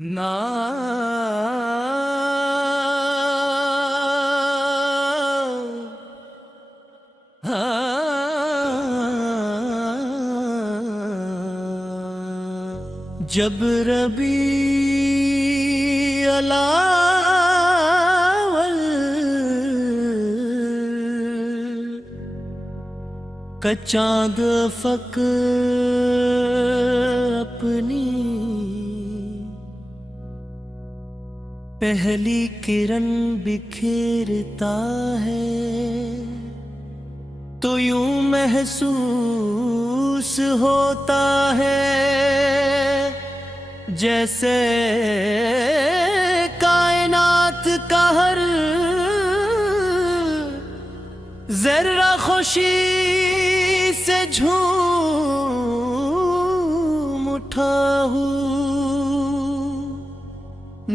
نا جب ربیع الاول کا چاند افق اپنی پہلی کرن بکھیرتا ہے تو یوں محسوس ہوتا ہے جیسے کائنات کا ہر ذرہ خوشی سے جھوم اٹھا ہوں۔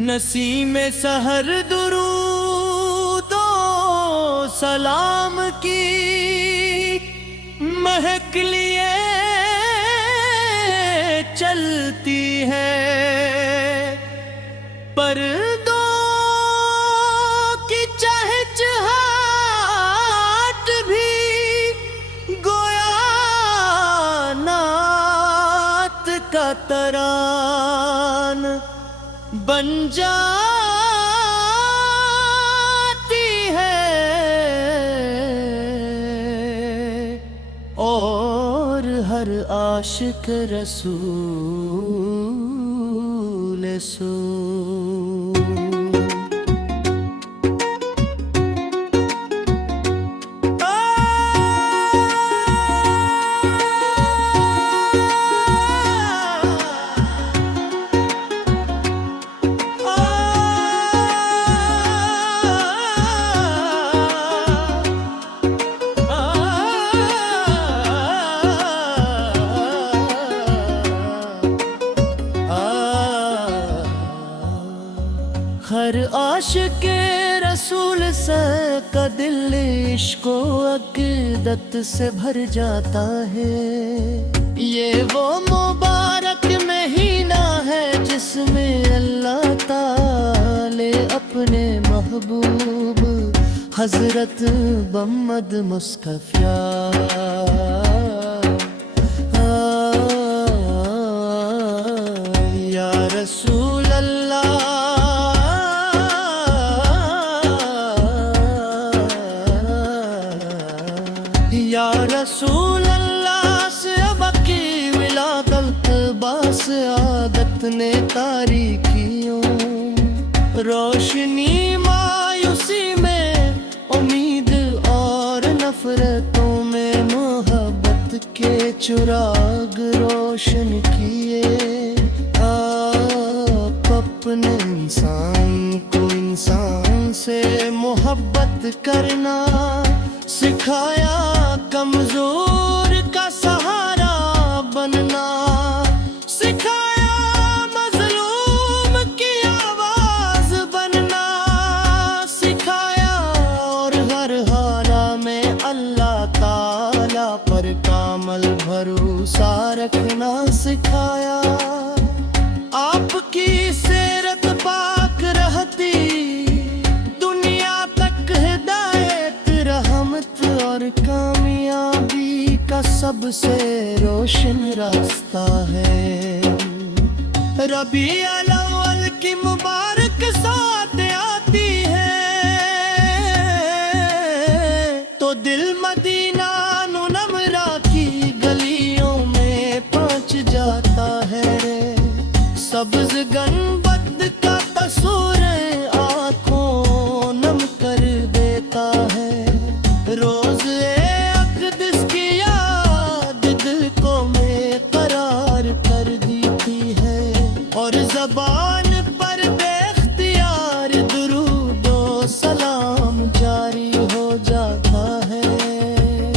نسیم سحر درود و سلام کی مہک لیے چلتی ہے، پردوں کی چہچہاٹ بھی گویا نعت کا تران بن جاتی ہے، اور ہر عاشق رسول سو ہر عاشق رسول سے کا دل عشق و عقیدت سے بھر جاتا ہے۔ یہ وہ مبارک مہینہ ہے جس میں اللہ تعالی اپنے محبوب حضرت محمد مصطفی یا رسول اللہ یا رسول اللہ سے ابکی ولادت باس عادت نے تاریکیوں روشنی مایوسی میں امید اور نفرتوں میں محبت کے چراغ روشن کیے۔ آپ اپنے انسان کو انسان سے محبت کرنا سکھایا، کمزور کا سہارا بننا سکھایا، مظلوم کی آواز بننا سکھایا، اور ہر حالہ میں اللہ تعالی پر کامل بھروسہ رکھنا سکھایا۔ آپ کی سیرت پاک رہتی دنیا تک ہدایت، رحمت اور کامیابی کا سب سے روشن راستہ ہے۔ ربیع الاول کی مبارک ساتھ آتی ہے تو دل مدینہ منورہ کی گلیوں میں پہنچ جاتا ہے۔ سبز گنبد کا تصور آنکھوں نم کر دیتا ہے، روز اقدس کی یاد دل کو میں قرار کر دیتی ہے، اور زبان پر بے اختیار درود و سلام جاری ہو جاتا ہے۔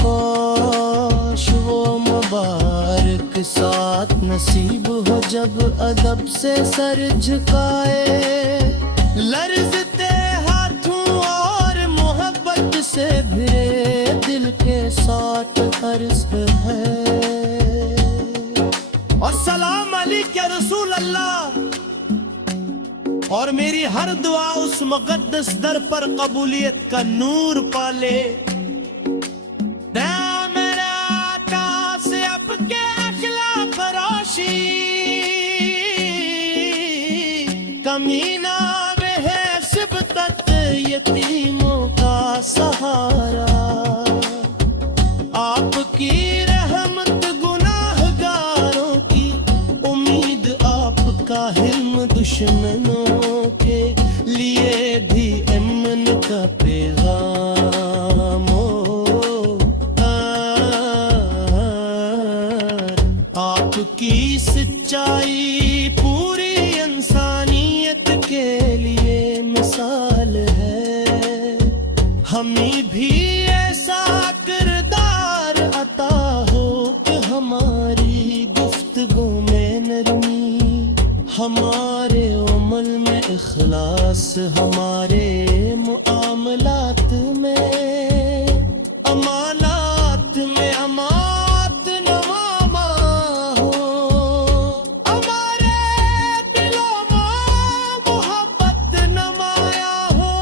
کاش وہ مبارک ساتھ نصیب ہو جب ادب سے سر جھکائے، لرزتے ہاتھوں اور محبت سے بھرے دل کے ساتھ عرض ہے۔ اور سلام علیک یا رسول اللہ، اور میری ہر دعا اس مقدس در پر قبولیت کا نور پالے. میرے آقا سے اب کے اخلاق روشی کمی نہ رہے سبتت یتیموں کا سہارا. آپ کی رحمت گناہ گاروں کی امید، آپ کا حلم دشمنوں کے لیے بھی امن کا پیغام. آپ کی سچائی پوری انسانیت کے لیے مثال ہے. ہمیں بھی ایسا کردار عطا ہو کہ ہماری گفتگو میں نرمی، ہمارے عمل میں اخلاص، ہمارے معاملات میں امانات میں امانت نماما ہو. ہمارے دلوں میں محبت نمایا ہو.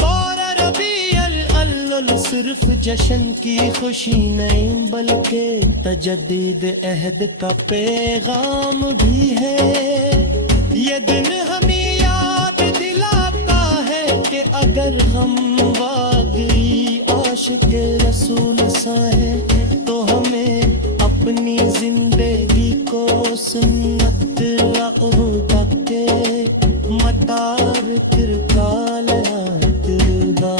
بارہ ربیع الاول صرف جشن کی خوشی نہیں بلکہ تجدید عہد کا پیغام بھی ہے. یہ دن ہمیں یاد دلاتا ہے کہ اگر ہم واقعی عاشق رسول ہے تو ہمیں اپنی زندگی کو سنت رغبہ کے مطار کرکال درگا.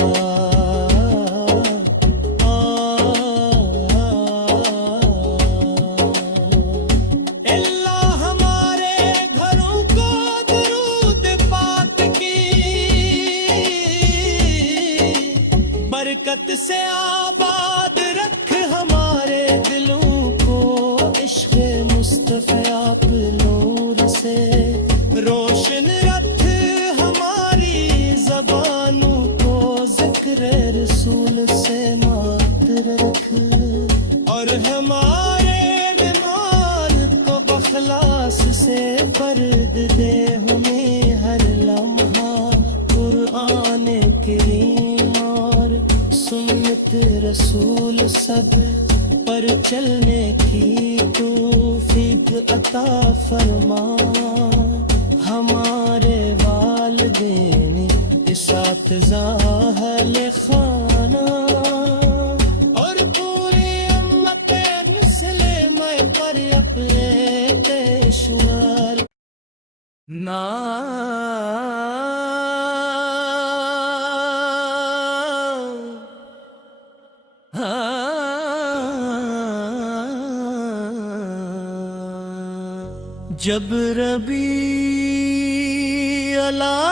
برکت سے آباد رکھ ہمارے دلوں کو، عشق مصطفیٰ آپ نور سے روشن رکھ ہماری زبانوں کو، ذکر رسول سے معطر رکھ. اور ہمارے ایمان کو بخلاص سے فرد دے، ہمیں ہر لمحہ قرآن کریم اور سنت رسول سب پر چلنے کی توفیق عطا فرما. ہمارے والدین، اساتذہ، اہل خانہ اور پوری امت مسلمہ پر اپنے پیشور جب ربیع الاول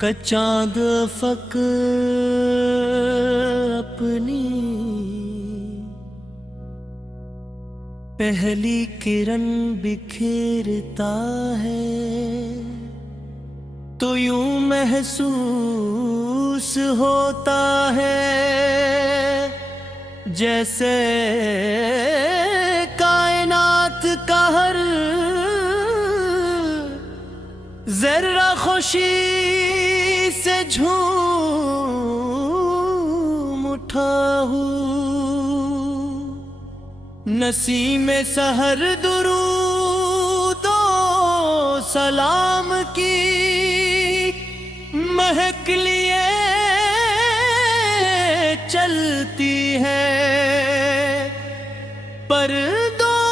کا چاند افق اپنی پہلی کرن بکھیرتا ہے تو یوں محسوس ہوتا ہے جیسے کائنات کا ہر ذرہ خوشی سے جھوم اٹھا ہوں. نسیم سحر درود و سلام کی مہک لیے چلتی ہے، پردوں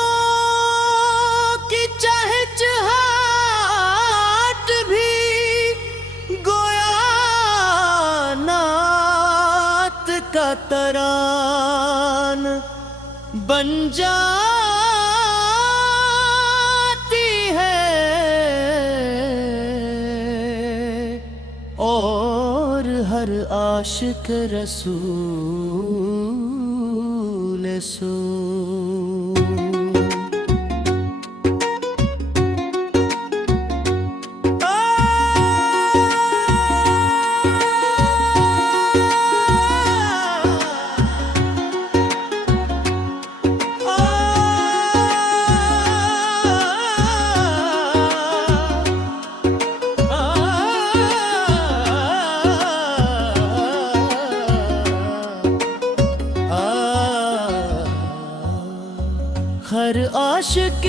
کی چہچہاٹ بھی گویا نعت کا تران بن جاتی ہے، اور ہر عاشق رسول سو ہر عاشق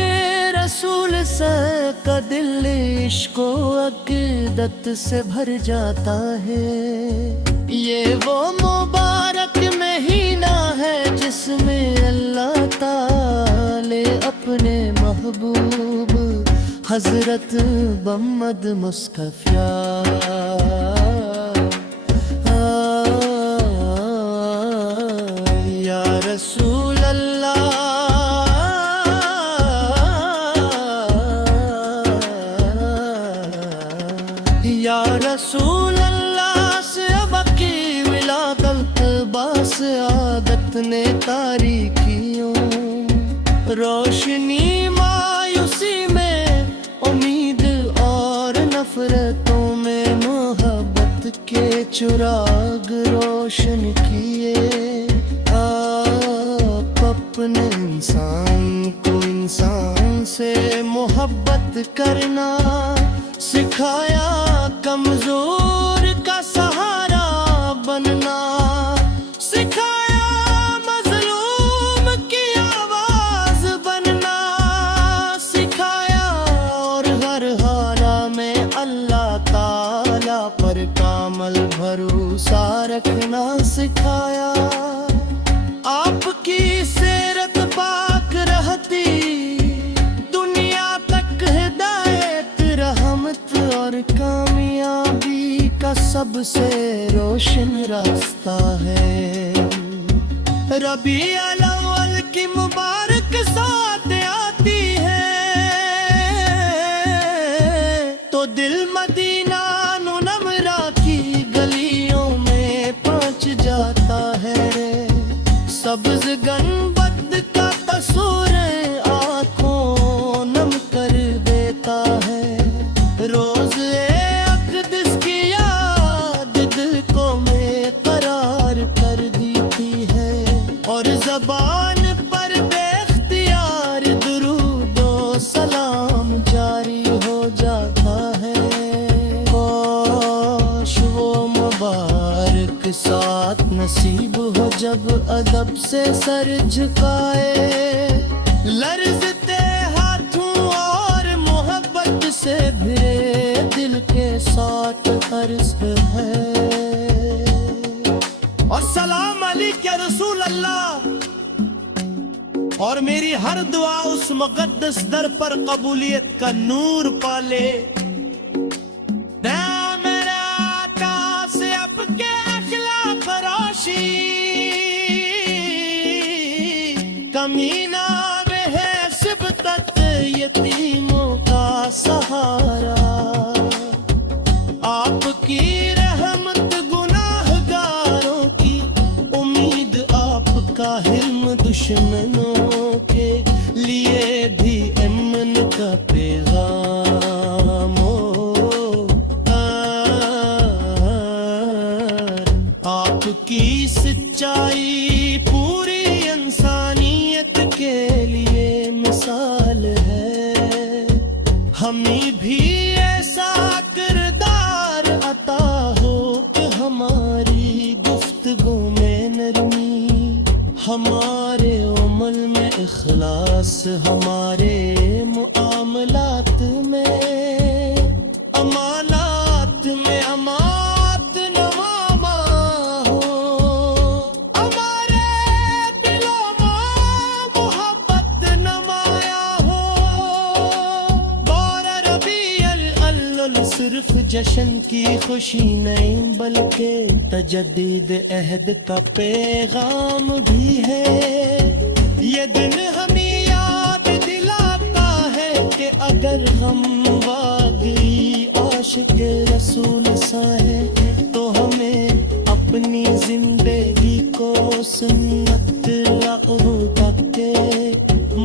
رسول سے کا دل عشق و عقیدت سے بھر جاتا ہے۔ یہ وہ مبارک مہینہ ہے جس میں اللہ تعالی اپنے محبوب حضرت محمد مصطفی یا رسول اللہ یا رسول اللہ سے ابکی ولادت باس عادت نے تاریکیوں روشنی مایوسی میں امید اور نفرتوں میں محبت کے چراغ روشن کیے۔ آپ اپنے انسان کو انسان سے محبت کرنا سکھایا، کمزور کا سہارا بننا سکھایا، مظلوم کی آواز بننا سکھایا، اور ہر حال میں اللہ تعالی پر کامل بھروسہ رکھنا سکھایا۔ آپ کی سیرت پاک رہتی دنیا تک ہدایت، رحمت اور کامیابی کا سب سے روشن راستہ ہے۔ ربیع الاول کی مبارک ساتھ آتی ہے تو دل مدینہ منورہ کی گلیوں میں پہنچ جاتا ہے۔ سبز گنبد کا تصور آنکھوں نم کر دیتا ہے، روز اقدس کی یاد دل کو میں قرار کر دیتی ہے، اور زبان پر بے اختیار درود و سلام جاری ہو جاتا ہے۔ کاش وہ مبارک ساتھ نصیب ہو جب ادب سے سر جھکائے، لرزتے ہاتھوں اور محبت سے بھرے دل کے ساتھ عرض ہے۔ اور سلام علیک یا رسول اللہ، اور میری ہر دعا اس مقدس در پر قبولیت کا نور پالے۔ میرے آقا سے اب کے اخلاق روشی، کمینہ میں ہے سبتت یتیموں کا سہارا، آپ کی رحمت گناہ گاروں کی امید، آپ کا حلم دشمنوں کے لیے بھی امن کا پیغام آپ کی سچائی پوری انسانیت کے لیے مثال ہے۔ ہمیں بھی ایسا کردار عطا ہو کہ ہماری گفتگو میں نرمی، ہمارے عمل میں اخلاص، ہمارے معاملات میں امانات میں امانت نماما ہو، ہمارے دلوں میں محبت نمایا ہو۔ بارہ ربیع الاول صرف جشن کی خوشی نہیں بلکہ تجدید عہد کا پیغام بھی ہے۔ یہ دن ہمیں یاد دلاتا ہے کہ اگر ہم واقعی عاشق رسول سا ہے تو ہمیں اپنی زندگی کو سنت رغبہ کے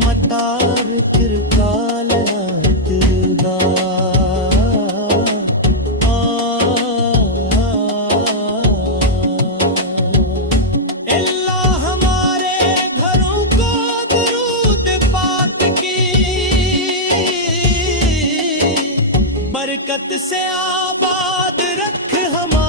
مطار ترکال اتدا برکت سے آباد رکھ ہمارے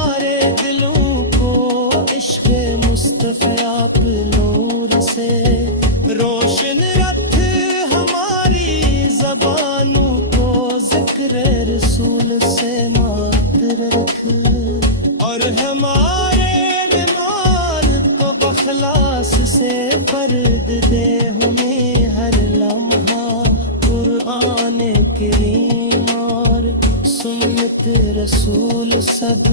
سے فرد دے ہمیں ہر لمحہ قرآن کریم اور سنت رسول سب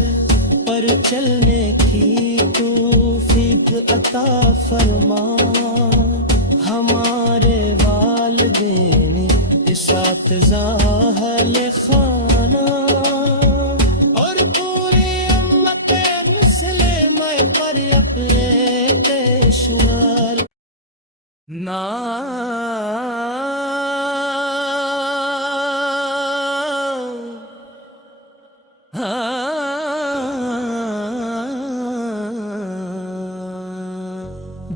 پر چلنے کی توفیق عطا فرما. ہمارے والدین اساتذہ اہل خانہ اور پوری امت مسلمہ پر اپنے پیشور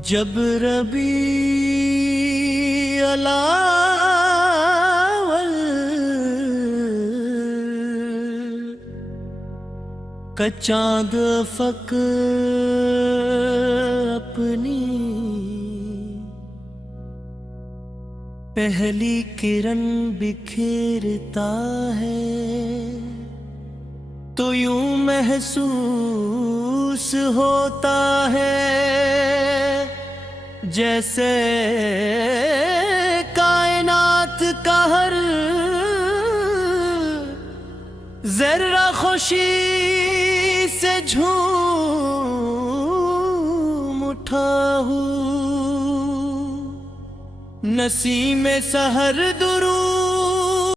جب ربیع الاول کا چاند افق اپنی پہلی کرن بکھیرتا ہے تو یوں محسوس ہوتا ہے جیسے کائنات کا ہر ذرہ خوشی سے جھوم اٹھا ہوں. نسیم سحر درود